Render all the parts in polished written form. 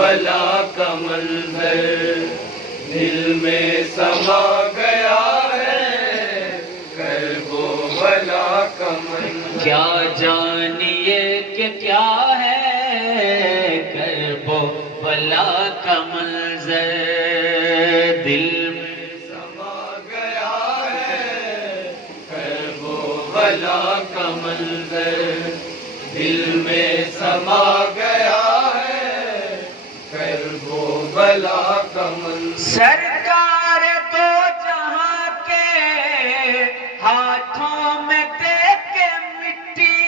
بلا کا منظر دل میں سما گیا ہے، کرب و بلا کا منظر کیا جانیے کہ کیا ہے کرب و بلا کا منظر، دل میں سما گیا ہے، کرب و بلا کا منظر دل میں سما گیا ہے، کرب و بلا کا منظر سرکار دو جہاں کے ہاتھوں میں دے کے مٹی،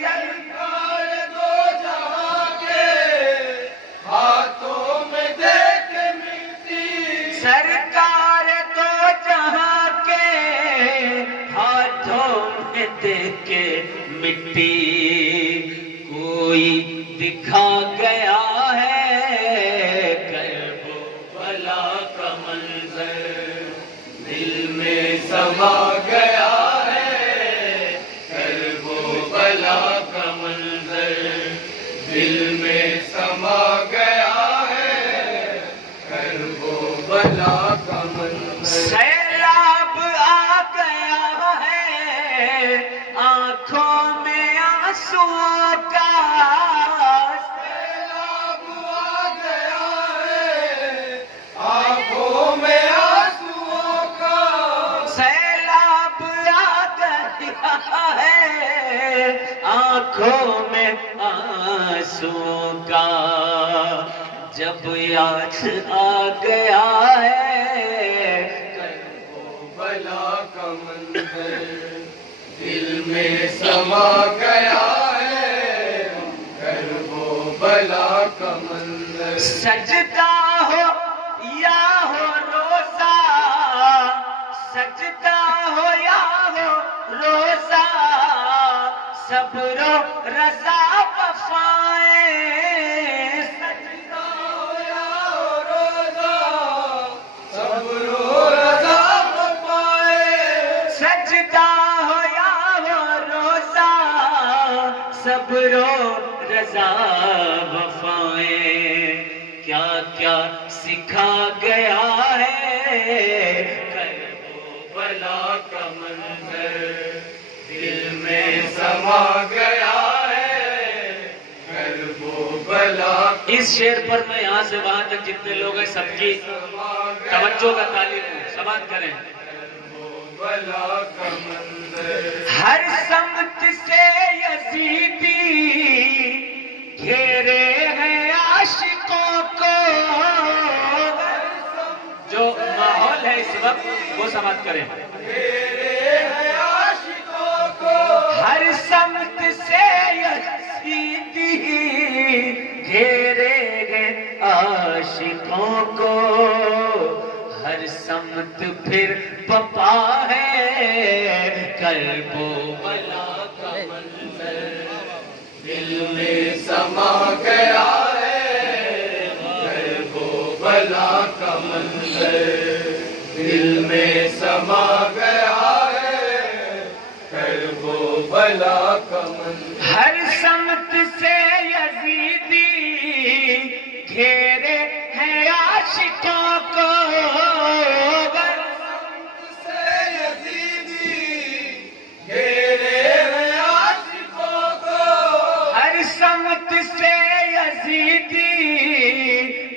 سرکار دو جہاں کے ہاتھوں میں دے کے مٹی، سرکار دو جہاں کے ہاتھوں میں دے کے مٹی، کوئی دکھا گیا ہے کرب و بلا کا منظر، دل میں سما گیا ہے، کرب و بلا کا منظر دل میں سما گیا ہے، کرب و بلا کا منظر سیلاب آ گیا ہے آنکھوں میں آنسوؤں کا، سیلاب آ گیا ہے آنکھوں میں آنسوؤں کا، سیلاب آ گیا ہے آنکھوں میں آنسوؤں کا، جب یاد آ گیا ہے کرب و بلا کا منظر دل میں سما گیا ہے، کرب و بلا کا منظر سجدہ ہو یا ہو روزہ، سجدہ ہو یا ہو روزہ، صبر و رضا وفائیں، سجدہ ہو یا ہو روزہ، صبر و رضا وفائیں، سجدہ ہو یا ہو روزہ، صبر و رضا وفائیں، کیا کیا سکھا گیا ہے کرب و بلا کا منظر دل میں سما گیا ہے، کرب و بلا اس شعر پر میں یہاں سے وہاں تک جتنے لوگ ہیں سب کی توجہ کا تعلیم ہوں، سماعت کریں۔ بلا کا منظر ہر سمت سے یزیدی گھیرے ہیں عاشقوں کو، جو ماحول ہے اس وقت وہ سماعت کریں۔ تیرے ہیں عاشقوں کو، ہر سمت سے یزیدی گھیرے ہیں عاشقوں کو، ہر سمت پھر پپا ہے کرب و بلا کا منظر، دل میں سما گیا ہے، کرب و بلا کا منظر دل میں سما گیا ہے، کرب و بلا کا منظر ہر سمت سے یزیدی گھیرے ہیں عاشقوں کو، سے یزیدی گھیرے ہیں عاشقوں کو، ہر سمت سے یزیدی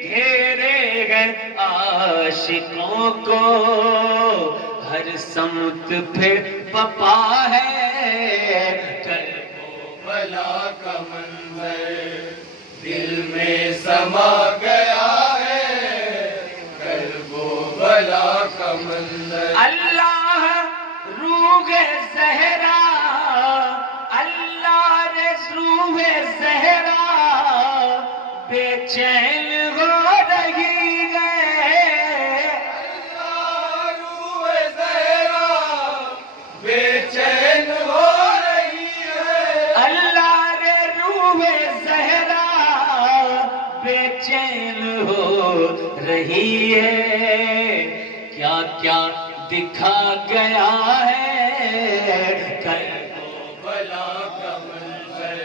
گھیرے ہیں عاشقوں کو، ہر سمت پھر پپا ہے کرب و بلا کا منظر دل میں سما گیا ہے، کرب و بلا کا منظر اللہ روح زہرا، اللہ روح زہرا بے چین ہو رہی ہے، اللہ روح زہرا بے چین ہو رہی ہے، اللہ روح زہرا بے چین ہو رہی ہے، کیا کیا دکھا گیا ہے کرب و بلا کا منظر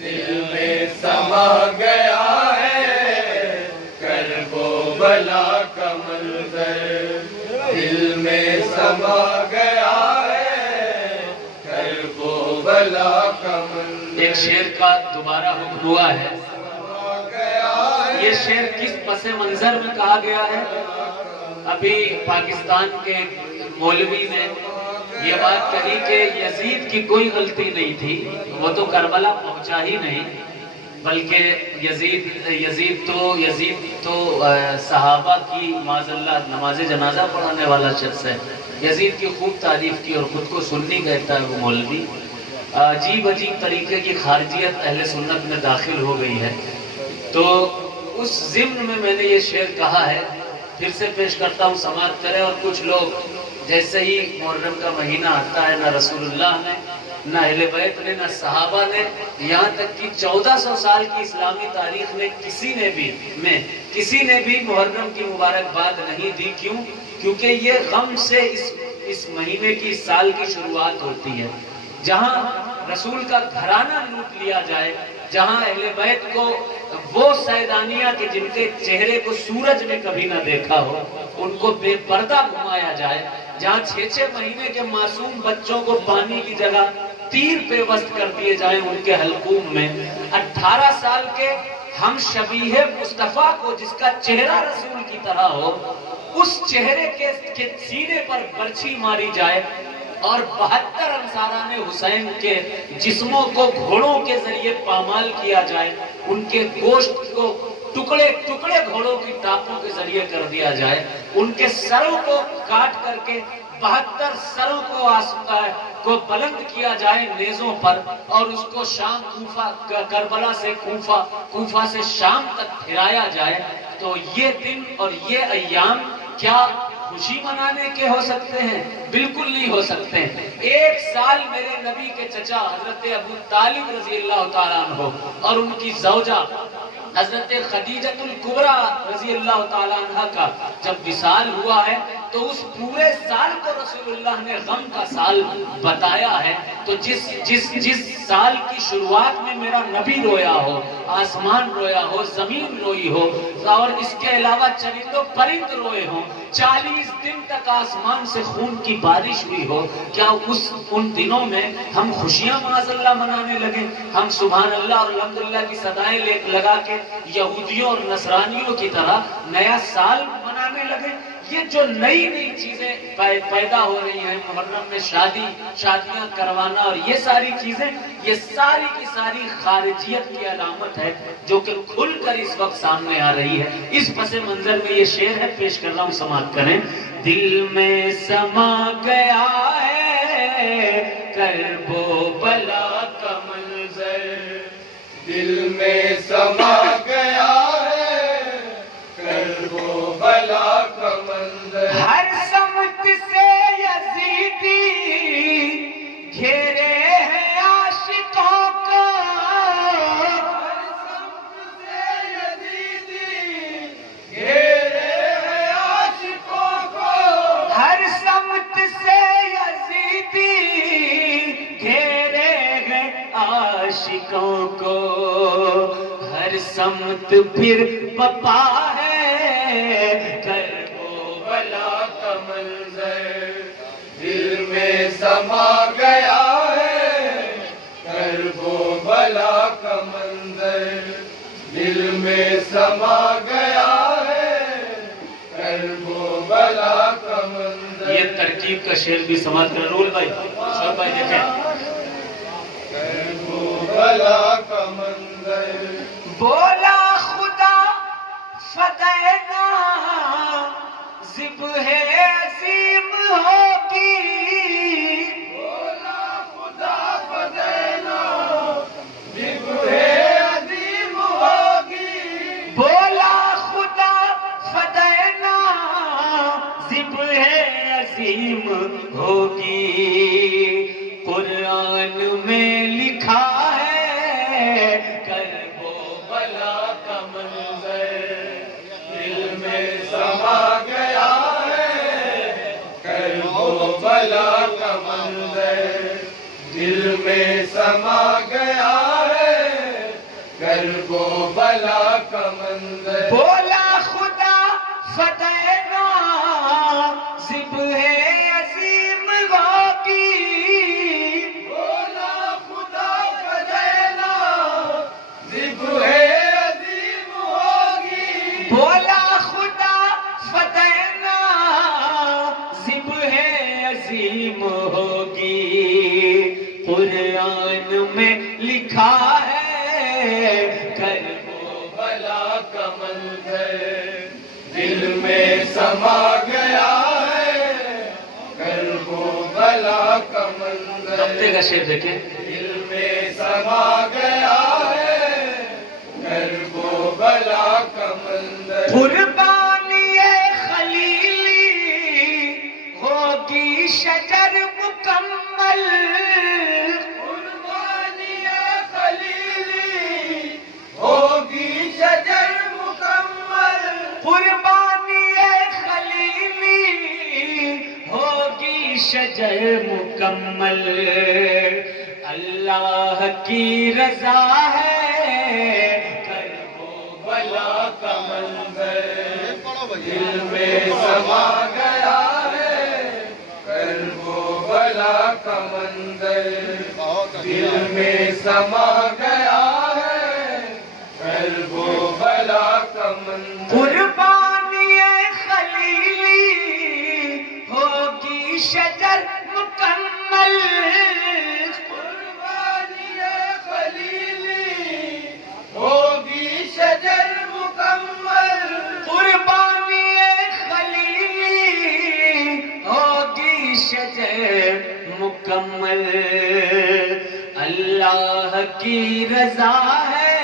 دل میں سما گیا سما گیا ہے کرب و بلا کا منظر. ایک شعر کا دوبارہ حکم ہوا ہے. سما گیا ہے یہ شعر کس پس منظر میں کہا گیا ہے؟ ابھی پاکستان کے مولوی نے یہ بات کہی کہ یزید کی کوئی غلطی نہیں تھی، وہ تو کربلا پہنچا ہی نہیں، بلکہ یزید تو صحابہ کی معاذ اللہ نماز جنازہ پڑھانے والا شخص ہے. یزید کی خوب تعریف کی اور خود کو سنی کہتا ہے وہ مولوی. عجیب طریقے کی خارجیت اہل سنت میں داخل ہو گئی ہے. تو اس ضمن میں نے یہ شعر کہا ہے، پھر سے پیش کرتا ہوں، سماعت کریں. اور کچھ لوگ جیسے ہی محرم کا مہینہ آتا ہے، نہ رسول اللہ نے، نہ اہل بیت نے، نہ صحابہ نے، یہاں تک کہ 1400 سال کی اسلامی تاریخ میں کسی نے بھی محرم کی مبارکباد نہیں دی. کیوں؟ کیونکہ یہ غم سے اس مہینے کی، اس سال کی شروعات ہوتی ہے. جہاں رسول کا گھرانہ لوٹ لیا جائے، جہاں اہل بیت کو وہ سیدانیہ کہ جن کے چہرے کو سورج نے کبھی نہ دیکھا ہو ان کو بے پردہ گھمایا جائے، جہاں 6 مہینے کے معصوم بچوں کو پانی کی جگہ تیر پیوست کر دیے جائیں ان کے حلقوم میں، 18 سال کے ہم شبیہ مصطفیٰ کو جس کا چہرہ رسول کی طرح ہو، اس چہرے کے سینے پر برچھی ماری جائے، اور 72 انصاران حسین کے جسموں کو گھوڑوں کے ذریعے پامال کیا جائے، ان کے گوشت کو ٹکڑے گھوڑوں کی ٹاپوں کے ذریعے کر دیا جائے، ان کے سروں کو کاٹ کر کے 72 سروں کو بلند کیا جائے نیزوں پر، اور اس کو کربلا سے کوفہ سے شام تک پھرایا جائے. تو یہ دن اور یہ ایام کیا خوشی منانے کے ہو سکتے ہیں؟ بالکل نہیں ہو سکتے ہیں. 1 سال میرے نبی کے چچا حضرت ابو طالب رضی اللہ تعالیٰ عنہ اور ان کی زوجہ حضرت خدیجۃ الکبریٰ رضی اللہ تعالیٰ عنہ کا جب وصال ہوا ہے تو اس پورے سال کو رسول اللہ نے غم کا سال بتایا ہے. تو جس سال کی شروعات میں میرا نبی رویا ہو، آسمان رویا ہو، زمین روئی ہو، اور اس کے علاوہ چرند و پرند روئے ہوں، 40 دن تک آسمان سے خون کی بارش ہوئی ہو، کیا ان دنوں میں ہم خوشیاں معاذ اللہ منانے لگے؟ ہم سبحان اللہ اور الحمدللہ کی صدائیں لگا کے یہودیوں اور نصرانیوں کی طرح نیا سال منانے لگے؟ یہ جو نئی چیزیں پیدا ہو رہی ہیں، محرم میں شادیاں کروانا اور یہ ساری چیزیں، یہ ساری کی ساری خارجیت کی علامت ہے جو کہ کھل کر اس وقت سامنے آ رہی ہے. اس پس منظر میں یہ شعر ہے، پیش کر رہا ہوں، سماعت کریں. دل میں سما گیا ہے کرب و بلا کا منظر، دل میں سما گیا ہے کرب و بلا کا منظر. ہر سمت سے یزیدی گھیرے ہیں عاشقوں کو، ہر سمت سے یزیدی گھیرے ہیں عاشقوں کو، ہر سمت سے یزیدی گھیرے ہیں عاشقوں کو، ہر سمت پھر پپا ہے کرب و بلا کا منظر. دل میں سما گیا ہے کرب و بلا کا منظر، دل میں سما گیا ہے کرب و بلا کا منظر. یہ ترکیب کا شعر بھی سماعت کر. رول بھائی، شعر بھائی دیکھیں. کرب و بلا کا منظر، بولا خدا فدینا ذبح عظیم ہوگی، بولا خدا فدینا ذبح عظیم ہوگی، بولا خدا فدینا ذبح عظیم ہوگی. قرآن میں لکھا ہے کرب و بلا کا منظر، دل میں سما گیا ہے کرب و بلا کا منظر، دل میں سما گیا ہے کرب و بلا کا منظر. بولا خدا فدینا ذبح عظیم کا منظر دل میں سما گیا ہے، کرب و بلا کا منظر ہفتے کا شعر دیکھیں. دل میں سما گیا ہے، کرب و بلا کا منظر. قربانی خلیلی ہوگی شجر مکمل، قربانی خلیلی ہوگی شجر مکمل. قربانی خلیلی ہوگی شجر مکمل. اللہ کی رضا ہے کرب و بلا کا منظر دل میں سما گیا ہے، کرب و بلا کا منظر دل میں سما گیا ہے، کرب و بلا کا منظر. قربانی خلیلی ہوگی شجر مکمل. قربانی خلیلی ہوگی شجر مکمل. قربانی خلیلی ہوگی شجر مکمل. اللہ کی رضا ہے